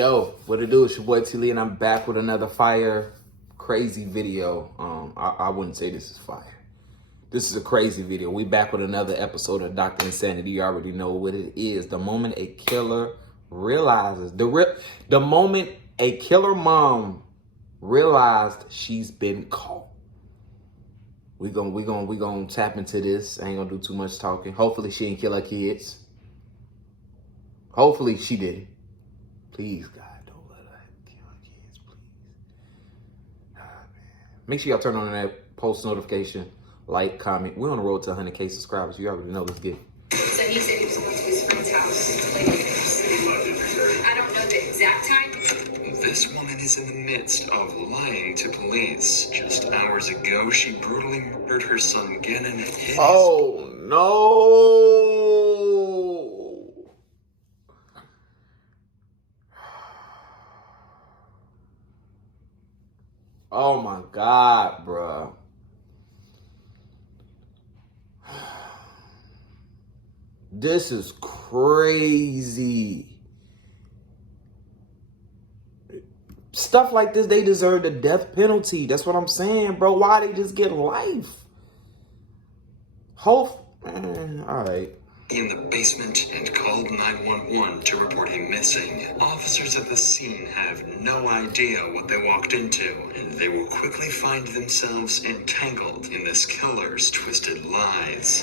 Yo, what it do? It's your boy T-Lee, and I'm back with another fire, crazy video. I wouldn't say this is fire. This is a crazy video. We back with another episode of DrInsanity. You already know what it is. The moment a killer realizes, the moment a killer mom realized she's been caught. We gonna tap into this. I ain't gonna do too much talking. Hopefully she didn't kill her kids. Hopefully she didn't. Please, God, don't let her kill her kids, please. Ah, man. Make sure y'all turn on that post notification, like, comment. We're on the road to 100K subscribers. You already know. Let's get it. So he said he was going to his friend's house. I don't know the exact time. This woman is in the midst of lying to police. Just hours ago, she brutally murdered her son Gannon. Oh, no. Oh my God, bruh. This is crazy. Stuff like this, they deserve the death penalty. That's what I'm saying, bro. Why they just get life? All right. In the basement and called 911 to report him missing. Officers at the scene have no idea what they walked into, and they will quickly find themselves entangled in this killer's twisted lies.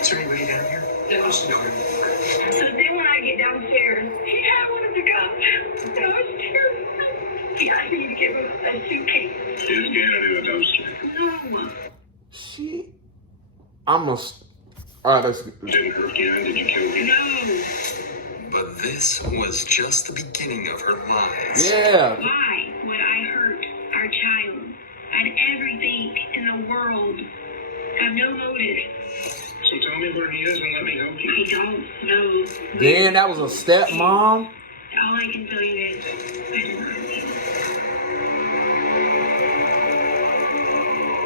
Is there anybody down here? No. So then when I get downstairs, he had one of the guns. And I was terrified. He asked me to give him a suitcase. Is Gannon in the dumpster? No. All right, let's. Didn't hurt Gannon? Did you kill him? No. But this was just the beginning of her lies. Yeah. Why would I hurt our child? I had everything in the world. Have no motive. So tell me where he is and let me help you. I don't know. Damn, that was a stepmom. All I can tell you is I don't know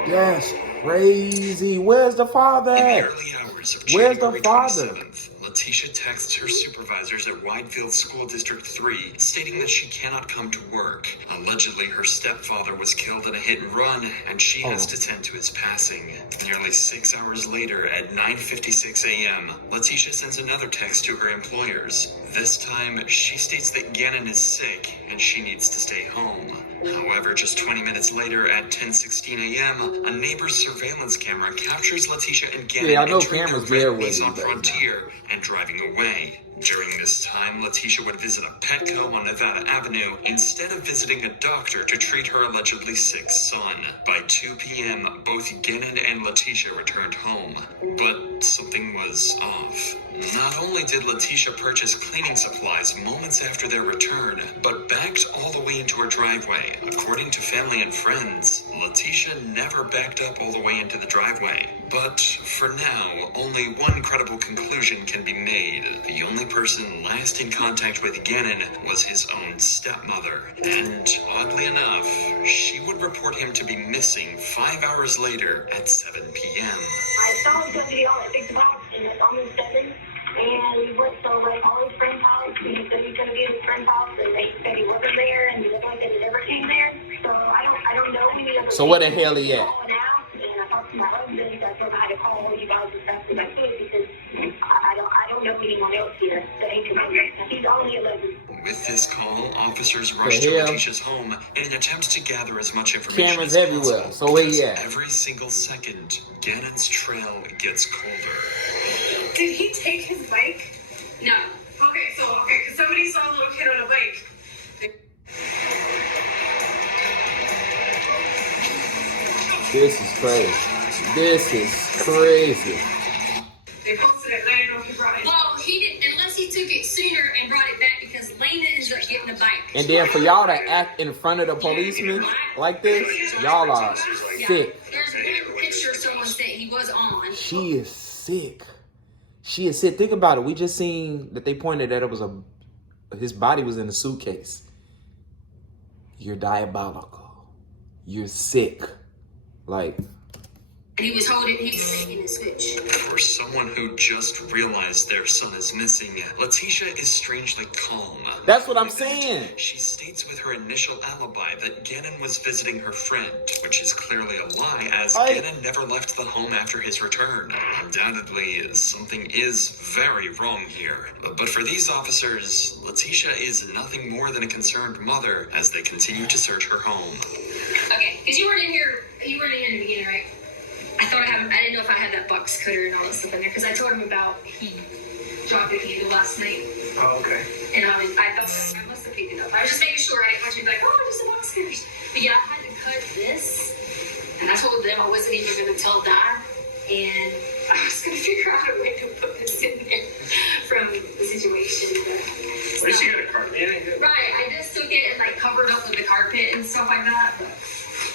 him. That's crazy. Where's the father In the at? early hours of Where's the January father? 27th, Letitia texts her supervisors at Widefield School District 3, stating that she cannot come to work. Allegedly, her stepfather was killed in a hit and run, and she has to tend to his passing. Nearly 6 hours later, at 9:56 a.m., Letitia sends another text to her employers. This time, she states that Gannon is sick and she needs to stay home. However, just 20 minutes later, at 10:16 a.m., a neighbor's surveillance camera captures Letitia and Gannon Yeah, I know entering cameras their there red with Nissan you right now. Frontier and driving away. During this time, Letitia would visit a Petco on Nevada Avenue instead of visiting a doctor to treat her allegedly sick son. By 2 p.m., both Gannon and Letitia returned home. But something was off. Not only did Letitia purchase cleaning supplies moments after their return, but backed all the way into her driveway. According to family and friends, Letitia never backed up all the way into the driveway. But for now, only one credible conclusion can be made. The only person last in contact with Gannon was his own stepmother. And oddly enough, she would report him to be missing 5 hours later at 7 p.m. I saw him come to the at 6 o'clock, and it's almost 7. And we went to all his friend's house. He said he's going to be at his friend's house, and they said he wasn't there, and he looked like they never came there. So I don't know any other. So where the hell he at? And I talked to my husband. I told him I had to call you guys as fast as I could because I don't know anyone else here that ain't connected. He's only 11. With this call, officers rushed to Letitia's home in an attempt to gather as much information Cameras as everywhere. possible. So where he Because at? every single second, Gannon's trail gets colder. Did he take his bike? No. Okay, because somebody saw a little kid on a bike. This is crazy. This is crazy. They posted it, and I didn't know if he brought it. Well, he didn't, unless he took it sooner and brought it back because Lena ended up getting the bike. And then for y'all to act in front of the policeman like this, y'all are sick. There's a picture someone said he was on. She is sick. She is sick. Think about it. We just seen that they pointed that it was his body was in a suitcase. You're diabolical. You're sick. Like, And he was making a switch. For someone who just realized their son is missing, Letitia is strangely calm. That's what I'm saying. She states with her initial alibi that Gannon was visiting her friend, which is clearly a lie, as Gannon never left the home after his return. Undoubtedly, something is very wrong here. But for these officers, Letitia is nothing more than a concerned mother as they continue to search her home. Okay, because you weren't in here in the beginning, right? I didn't know if I had that box cutter and all that stuff in there, because I told him about he dropped a candle last night. Oh, okay. And I thought I must have picked it up. I was just making sure I didn't want you to be like, oh, just a box cutters. But yeah, I had to cut this, and I told them I wasn't even going to tell Dad, and I was going to figure out a way to put this in there from the situation. But At least you got a carpet in it. right, I just took it and like covered up with the carpet and stuff like that. But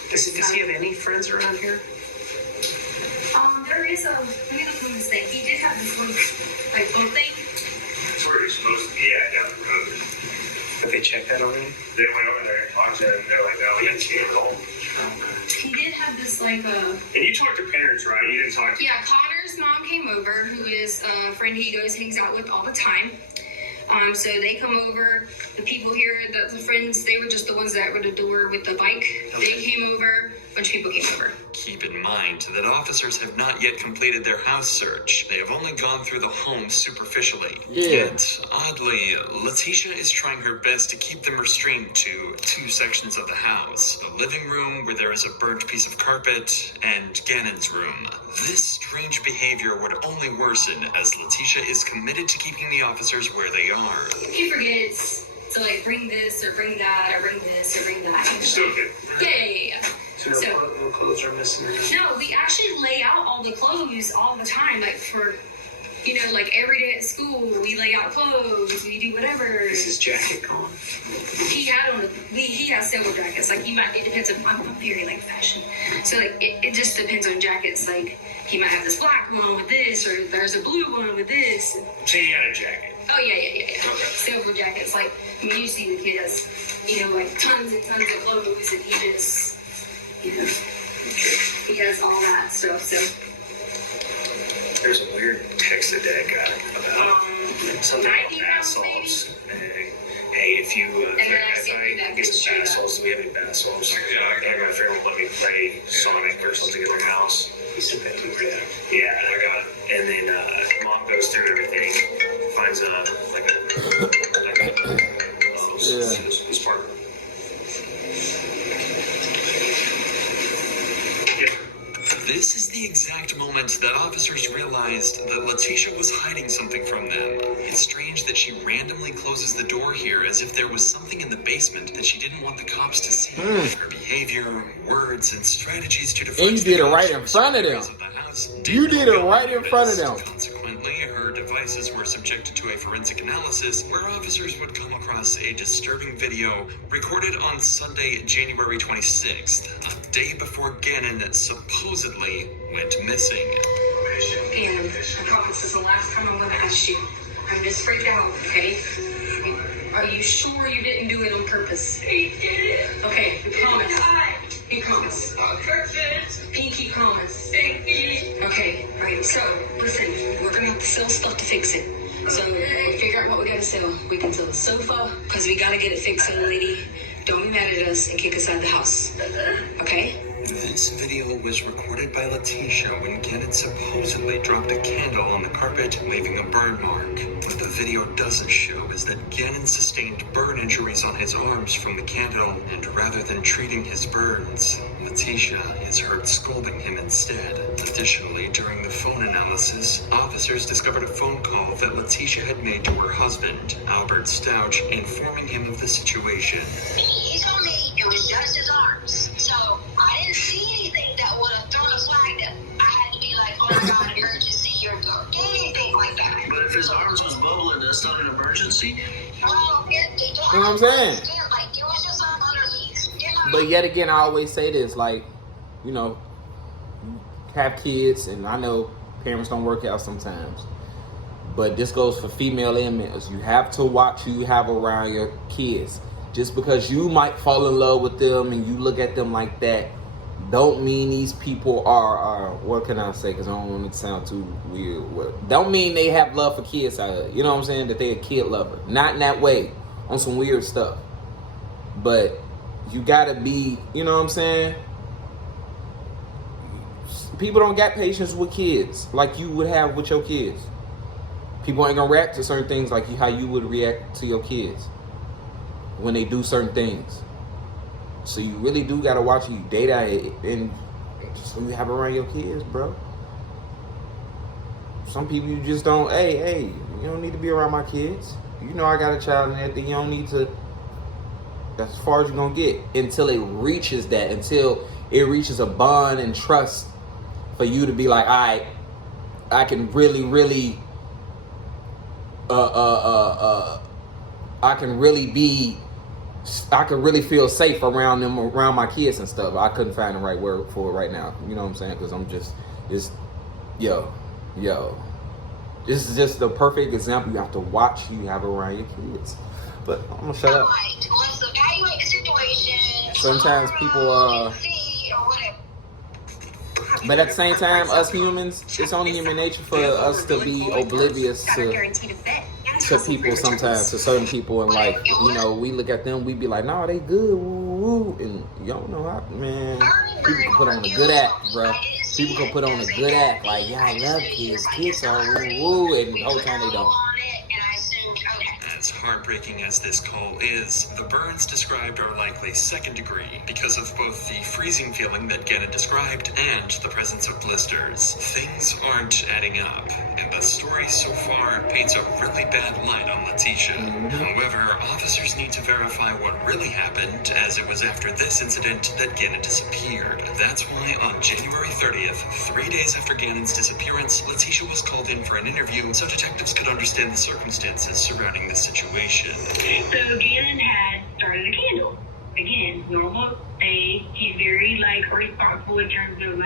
Does he have any friends around here? there is a, let me look on this thing. He did have this little like boat thing. That's where he's supposed to be at, down the road. Have they checked that already? They went over there and talked to him, and they're like, no, we didn't see him at home. He did have this like And you talked to parents, right? You didn't talk to... yeah, Connor's mom came over, who is a friend he hangs out with all the time. So they come over. The people here, the friends, they were just the ones that were the door with the bike. They came over. A bunch of people came over. Keep in mind that officers have not yet completed their house search. They have only gone through the home superficially. Yeah. Yet, oddly, Letitia is trying her best to keep them restrained to two sections of the house. The living room, where there is a burnt piece of carpet, and Gannon's room. This strange behavior would only worsen as Letitia is committed to keeping the officers where they are. He forgets to like bring this or bring that or bring this or bring that. Still good. Yeah. So no clothes are missing. No, we actually lay out all the clothes all the time. Like for, like every day at school, we lay out clothes, we do whatever. Is his jacket gone? He has several jackets. Like it depends on, I'm very like fashion. So like it just depends on jackets. Like he might have this black one with this, or there's a blue one with this. So you got a jacket. Oh yeah. Several jackets. Like you see the kid has, like tons and tons of clothes, and he just, he has all that stuff. So There's a weird text that Dad got about something about bath salts. Hey, if you get some bath salts, do we have any bath salts? Yeah, and my friend would let me play Sonic or something in their house. He sent that to me. Yeah, I got it. And then Mom goes through everything, finds this part. This is the exact moment that officers realized that Letitia was hiding something from them. It's strange that she randomly closes the door here as if there was something in the basement that she didn't want the cops to see. Her behavior, words, and strategies to defend And you did it right in front of them. You did it right in front of them. Consequently, her devices were subjected to a forensic analysis where officers would come across a disturbing video recorded on Sunday, January 26th, a day before Gannon supposedly went missing. And I promise this is the last time I'm going to ask you. I'm just freaked out, okay? Are you sure you didn't do it on purpose? He did it. Okay, you promise. You promise. On purpose. Pinky promise. Pinky. Okay, alright, so, listen, we're going to have to sell stuff to fix it. So, we'll figure out what we got to sell. We can sell the sofa, because we got to get it fixed, so the lady don't be mad at us and kick us out of the house. Okay? This video was recorded by Letitia when Gannon supposedly dropped a candle on the carpet, leaving a burn mark. What the video doesn't show is that Gannon sustained burn injuries on his arms from the candle, and rather than treating his burns, Letitia is heard scolding him instead. Additionally, during the phone analysis, officers discovered a phone call that Letitia had made to her husband, Albert Stouch, informing him of the situation. He told me it was just his arms. So I didn't see anything that would have thrown a flag that I had to be like, oh my God, emergency or anything like that. But if his arms was bubbling, that's not an emergency? Well, You know what I'm saying? Like, it was just underneath. But yet again, I always say this, like, have kids, and I know parents don't work out sometimes, but this goes for female and males. You have to watch who you have around your kids. Just because you might fall in love with them and you look at them like that don't mean these people are what can I say? Because I don't want it to sound too weird. Don't mean they have love for kids out of it. You know what I'm saying? That they a kid lover. Not in that way. On some weird stuff. But you gotta be, you know what I'm saying? People don't got patience with kids like you would have with your kids. People ain't gonna react to certain things like how you would react to your kids when they do certain things. So you really do gotta watch who you date out and just who you have around your kids, bro. Some people you just don't, hey, you don't need to be around my kids. You know I got a child and everything. You don't need to. That's as far as you're gonna get until it reaches that, until it reaches a bond and trust for you to be like, all right, I can really I can really feel safe around them, around my kids and stuff. I couldn't find the right word for it right now. You know what I'm saying? Because I'm just, yo. This is just the perfect example. You have to watch who you have around your kids. But I'm gonna shut up. Let's evaluate the situation. Sometimes people, but at the same time, us humans, it's only human nature for us to be oblivious to people sometimes, to certain people, and like, you know, we look at them, we be like, no, they good, woo, and you don't know how, man, people can put on a good act, bro. People can put on a good act, like, yeah, I love kids are woo, and the whole time they don't. As heartbreaking as this call is, the burns described are likely second degree because of both the freezing feeling that Gannon described and the presence of blisters. Things aren't adding up, and the story so far paints a really bad light on Letitia. However, officers need to verify what really happened, as it was after this incident that Gannon disappeared. That's why on January 30th, 3 days after Gannon's disappearance, Letitia was called in for an interview so detectives could understand the circumstances surrounding the situation. So Gannon had started a candle. Again, normal thing. He's very responsible in terms of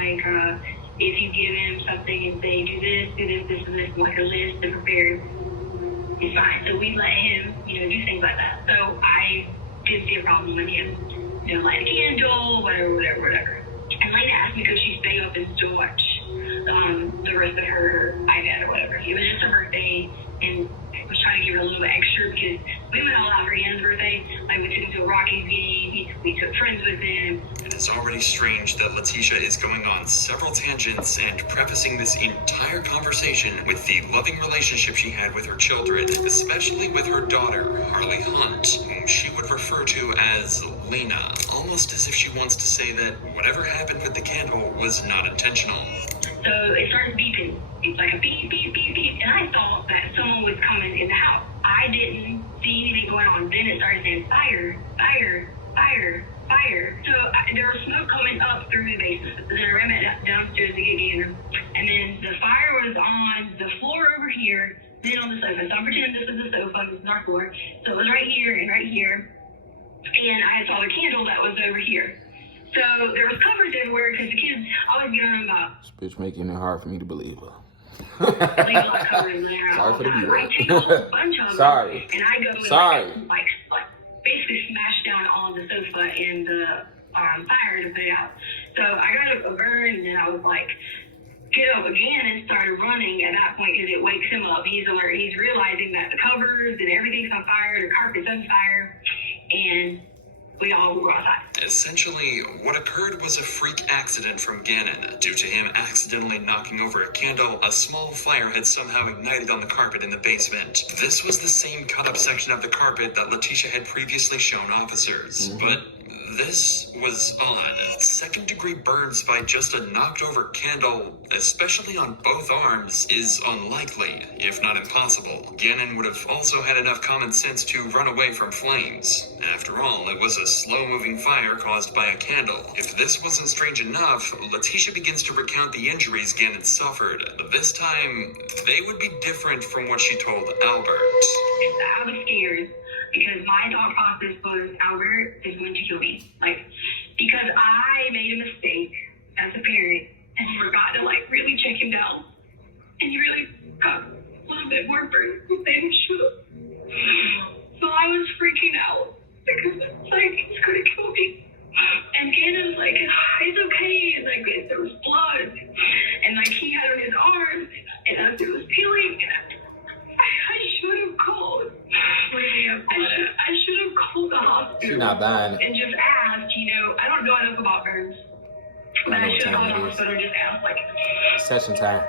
if you give him something and say do this and this, like a list to prepare, it's fine. So we let him, do things like that. So I didn't see a problem with him, light a candle, whatever. And Lena asked me could she stay up and still watch the rest of her iPad or whatever. It was just her birthday, and was trying to give her a little bit extra because we went all out for Ian's birthday. We took him to a Rockies game. We took friends with him. It is already strange that Letitia is going on several tangents and prefacing this entire conversation with the loving relationship she had with her children, especially with her daughter, Harley Hunt, whom she would refer to as Lena, almost as if she wants to say that whatever happened with the candle was not intentional. So it started beeping. It's like a beep, beep, beep, beep. And I thought that someone was coming in the house. I didn't see anything going on. Then it started saying fire, fire, fire, fire. So there was smoke coming up through the basement. So then I ran back downstairs to get Gannon. And then the fire was on the floor over here, then on the sofa. So I'm pretending this is the sofa, this is our floor. So it was right here and right here. And I saw the candle that was over here. So there was covers everywhere because the kids always get on about. This bitch making it hard for me to believe her. Sorry for the view. I take a whole bunch of them. Sorry. And I go and like basically smash down on the sofa and the fire to put it out. So I got a burn, and then I was like, get up again and started running at that point because it wakes him up. He's alert. He's realizing that the covers and everything's on fire, the carpet's on fire, and we all were outside. Essentially, what occurred was a freak accident from Gannon. Due to him accidentally knocking over a candle, a small fire had somehow ignited on the carpet in the basement. This was the same cut-up section of the carpet that Letitia had previously shown officers. But this was odd. Second-degree burns by just a knocked-over candle, especially on both arms, is unlikely, if not impossible. Gannon would have also had enough common sense to run away from flames. After all, it was a slow-moving fire caused by a candle. If this wasn't strange enough, Letitia begins to recount the injuries Gannon suffered. But this time, they would be different from what she told Albert. I was scared because my thought process was Albert is going to kill me. Because I made a mistake as a parent and forgot to really check him down. And he really got a little bit more burnt than he should have. So I was freaking out because it's he's going to kill me. And Gannon's like, it's okay. not buying it. and just asked, I don't know enough about burns. But I know I what should have time gone to the it is. hospital and just asked, like, Session time.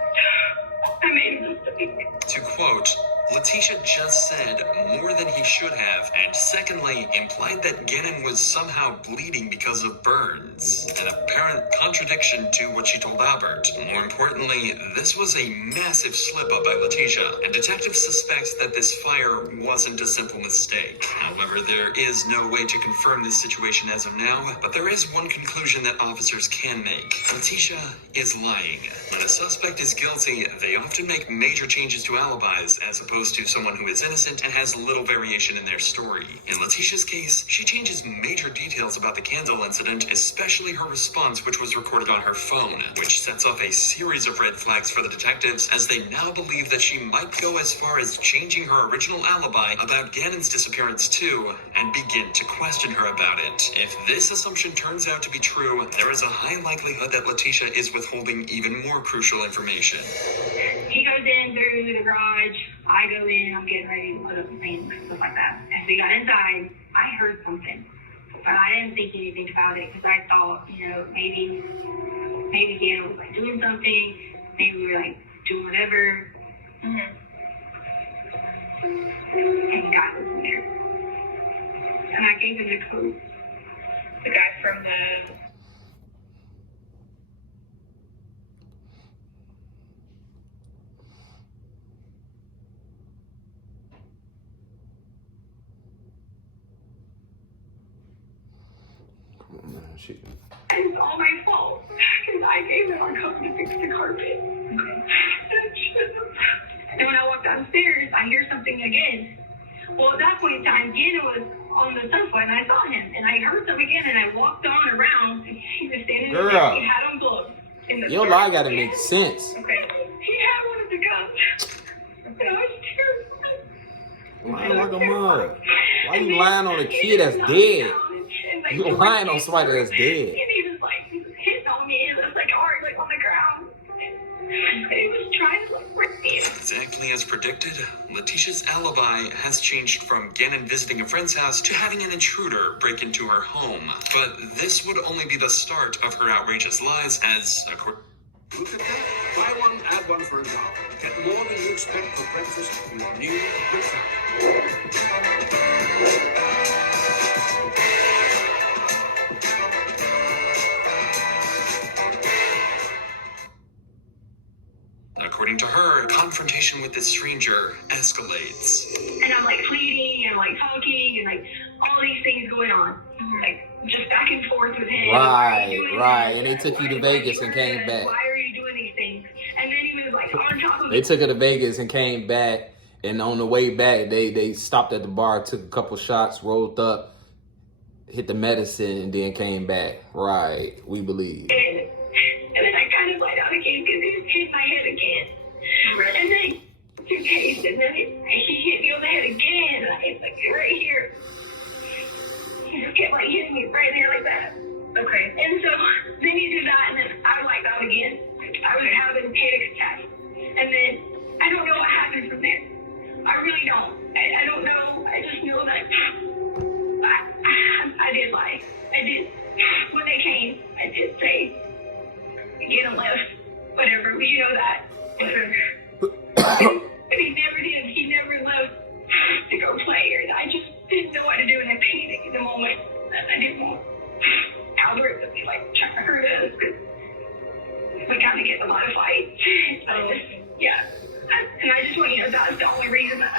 I made a mistake. To quote, Letitia just said more than he should have, and secondly, implied that Gannon was somehow bleeding because of burns. An apparent contradiction to what she told Albert. More importantly, this was a massive slip-up by Letitia, and detectives suspect that this fire wasn't a simple mistake. However, there is no way to confirm this situation as of now, but there is one conclusion that officers can make. Letitia is lying. When a suspect is guilty, they often make major changes to alibis as opposed to someone who is innocent and has little variation in their story. In Letitia's case, she changes major details about the candle incident, especially her response, which was recorded on her phone, which sets off a series of red flags for the detectives as they now believe that she might go as far as changing her original alibi about Gannon's disappearance too, and begin to question her about it. If this assumption turns out to be true, there is a high likelihood that Letitia is withholding even more crucial information. He goes in through the garage. I go in. I'm getting ready to put up the things, stuff like that. As we got inside, I heard something, but I didn't think anything about it because I thought, maybe Gannon was like doing something. Maybe we were like doing whatever. And the guy was in there, and I gave him the code. The guy from the. Shit. It's all my fault because I gave him our code to fix the carpet. And when I walk downstairs, I hear something again. Well, at that point in time, Gannon was on the sofa and I saw him, and I heard them again, and I walked on around. And he was standing there. He had on gloves. Your lie gotta make sense. Okay. He had one of the guns. And I was terrified. Lying like a mug. Why you lying on a kid that's dead? You're lying on somebody that's dead. And he was hitting on me, and I was hard, on the ground. And he was trying to rip me. Exactly as predicted, Letitia's alibi has changed from Gannon visiting a friend's house to having an intruder break into her home. But this would only be the start of her outrageous lies, as according. Look at that. Buy one, add one for $1. Get more than you expect for breakfast in your new According to her, confrontation with this stranger escalates. And I'm pleading and talking and all these things going on. Just back and forth with him. Right. And they took you to Vegas and came back. Why are you doing these things? And then he was on top of They took her to Vegas and came back. And on the way back, they stopped at the bar, took a couple shots, rolled up, hit the medicine, and then came back. Right. We believe. And then I kind of lied out again because it hit my head again. And then 2 days, and then he hit me on the head again. And I hit right here. He just kept hitting me right there like that. Okay. And so then he did that, and then I lied out again. I was having panic attacks. And then I don't know what happened from there. I really don't. I don't know. I just know that I did lie. I did. When they came, I did say, get a lift, whatever. But you know that. But he never did. He never left to go play. Or I just didn't know what to do, and I panicked in the moment. And I didn't want Albert to be trying to hurt us, because we kind of get in a lot of fights. Yeah. And I just want you to know that's the only reason that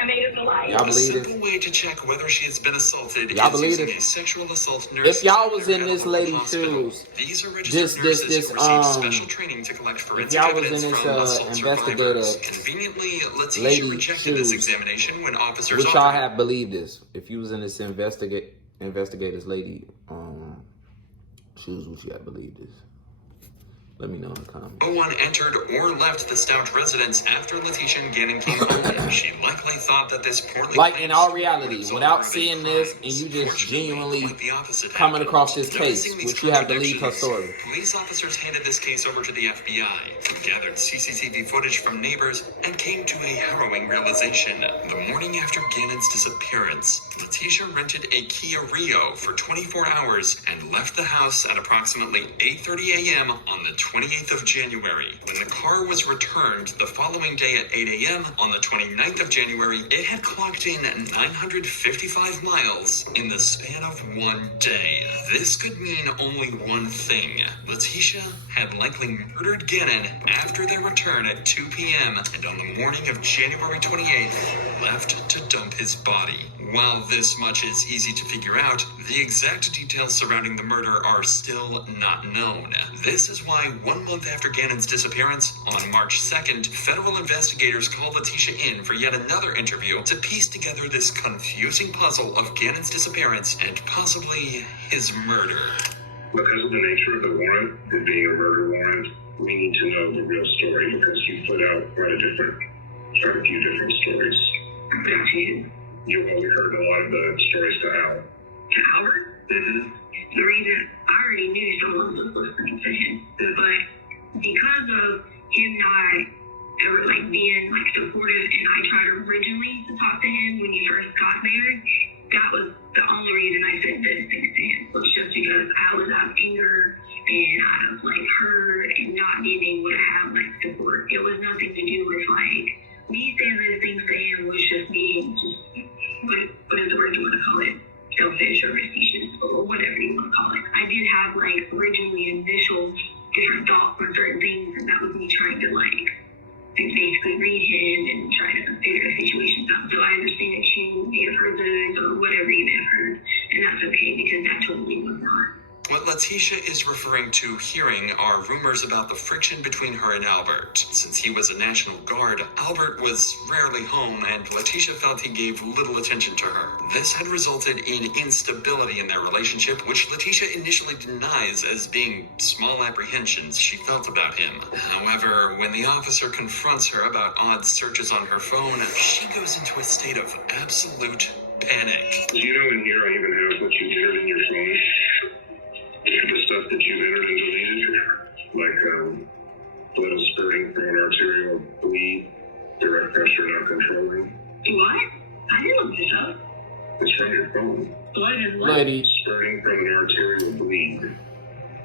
I made it the lie. Y'all A believe simple it? way to check whether she has been assaulted Y'all is believe using it? a sexual assault nurse. If y'all was in at this a local lady's hospital. shoes, These are registered nurses who receive special training to collect forensic y'all was in evidence this, from assault investigator survivors. Conveniently, Letitia lady rejected this shoes, examination when officers which y'all offered. have believed this. If you was in this investigator's lady shoes, would you have believed this? Let me know in the comments. No one entered or left the Stout residence after Letitia and Gannon came over. She likely thought that this poorly like in all reality, without seeing this and you just genuinely coming across this case, which you have to leave her story. Police officers handed this case over to the FBI, who gathered CCTV footage from neighbors and came to a harrowing realization. The morning after Gannon's disappearance, Letitia rented a Kia Rio for 24 hours and left the house at approximately 8:30 a.m. on the 28th of January. When the car was returned the following day at 8 a.m. on the 29th of January, it had clocked in 955 miles in the span of one day. This could mean only one thing. Letitia had likely murdered Gannon after their return at 2 p.m. and on the morning of January 28th, left to dump his body. While this much is easy to figure out, the exact details surrounding the murder are still not known. This is why 1 month after Gannon's disappearance, on March 2nd, federal investigators called Letitia in for yet another interview to piece together this confusing puzzle of Gannon's disappearance and possibly his murder. Because of the nature of the warrant, it being a murder warrant, we need to know the real story because you put out quite a few different stories. You've only heard a lot of the stories to Al. To Albert? Mm-hmm. The reason I already knew someone was listening to him, but because of him not ever being supportive, and I tried originally to talk to him when he first got there, that was the only reason I said this thing to him. Was just because I was out of anger and out of hurt and not being able to have support. It was nothing to do with me saying those things to him was just being what is the word you want to call it? Selfish or facetious or whatever you want to call it. I did have originally initial different thoughts on certain things, and that was me trying to basically read him and try to figure the situation out. So I understand that you may have heard those or whatever you may have heard, and that's okay because that totally was not. What Letitia is referring to hearing are rumors about the friction between her and Albert. Since he was a National Guard, Albert was rarely home, and Letitia felt he gave little attention to her. This had resulted in instability in their relationship, which Letitia initially denies as being small apprehensions she felt about him. However, when the officer confronts her about odd searches on her phone, she goes into a state of absolute panic. Do you know in here I even have what you entered in your phone? The stuff that you entered and deleted, blood spurting from an arterial bleed, direct pressure not controlling. What? I didn't look this up. It's from your phone. Blood is what? Lady. Spurting from an arterial bleed.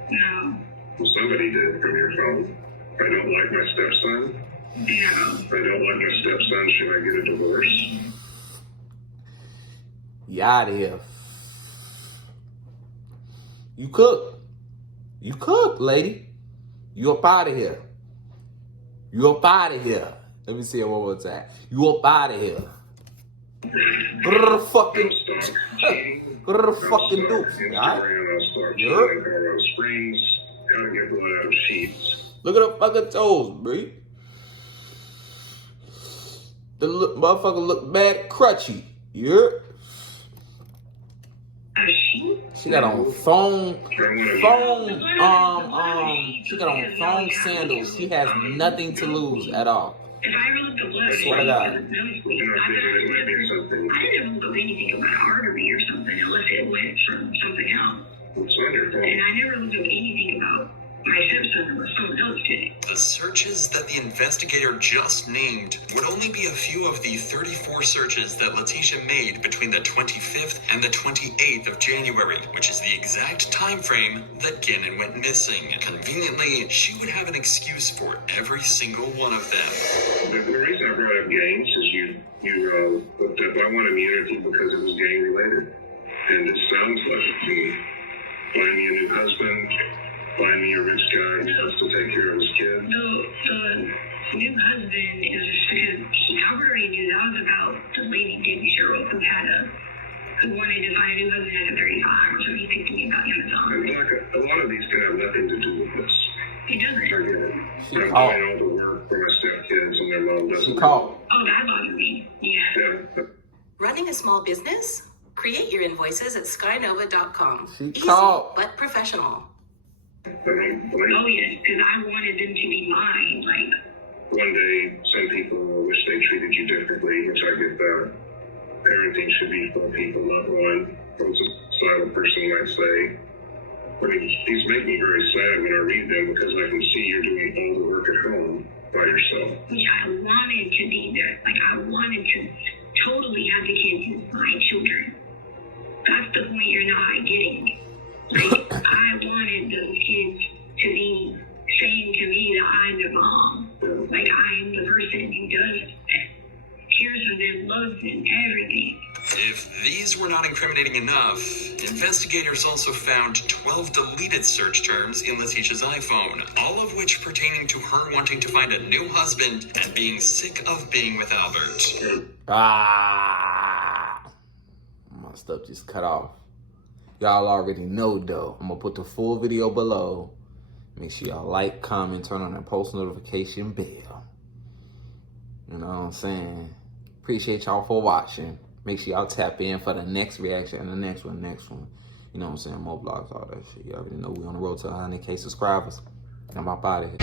No. Well, somebody did from your phone. I don't like my stepson. No. If I don't like my stepson, should I get a divorce? You out of here. You cook. You cook, lady. You up out of here. You up out of here. Let me see it one more time. You up out of here. Go to the fucking dukes, alright? Colorado Springs. Gotta get blood out of sheets. Look at the fucking toes, bro. The motherfucker look bad crutchy. Yeah. She got on thong sandals. She has nothing to lose at all. If I ever looked at blood, I swear to God. I didn't ever look anything about an artery or something unless it went from something else. And I never looked at anything about my stepson or someone else did. The searches that the investigator just named would only be a few of the 34 searches that Letitia made between the 25th and the 28th of January, which is the exact time frame that Gannon went missing. Conveniently, she would have an excuse for every single one of them. The reason I brought up gangs is you looked up I want immunity because it was gang related. And it sounds like me. Find me a new husband. Find me a rich guy who wants to take care of his kids. The new husband is because Albert already knew that was about the lady Debbie Sherrill who wanted to find a new husband at 35, so he's thinking about Amazon. A lot of these can have nothing to do with this. He doesn't. I get it. She I'm called. doing all the work for my stepkids and their mom doesn't. She called. Oh, that bothered me. Yeah. Running a small business? Create your invoices at skynova.com. She Easy, called. but professional. Oh yes, because I wanted them to be mine. Like, one day, some people wish they treated you differently, which I get that. Parenting should be for people, not one. From a societal person might say. But these make me very sad when I read them because I can see you're doing all the work at home by yourself. which I wanted to be there. Like, I wanted to totally have the kids as my children. That's the point you're not getting. Like, I wanted those kids to be saying to me that I'm their mom. Like, I am the person who does that, cares for them, loves them, everything. If these were not incriminating enough, investigators also found 12 deleted search terms in Letitia's iPhone, all of which pertaining to her wanting to find a new husband and being sick of being with Albert. My stuff just cut off. Y'all already know though. I'm gonna put the full video below. Make sure y'all like, comment, turn on that post notification bell. You know what I'm saying? Appreciate y'all for watching. Make sure y'all tap in for the next reaction and the next one. You know what I'm saying? More vlogs, all that shit. You already know we on the road to 100K subscribers. I'm up out of here.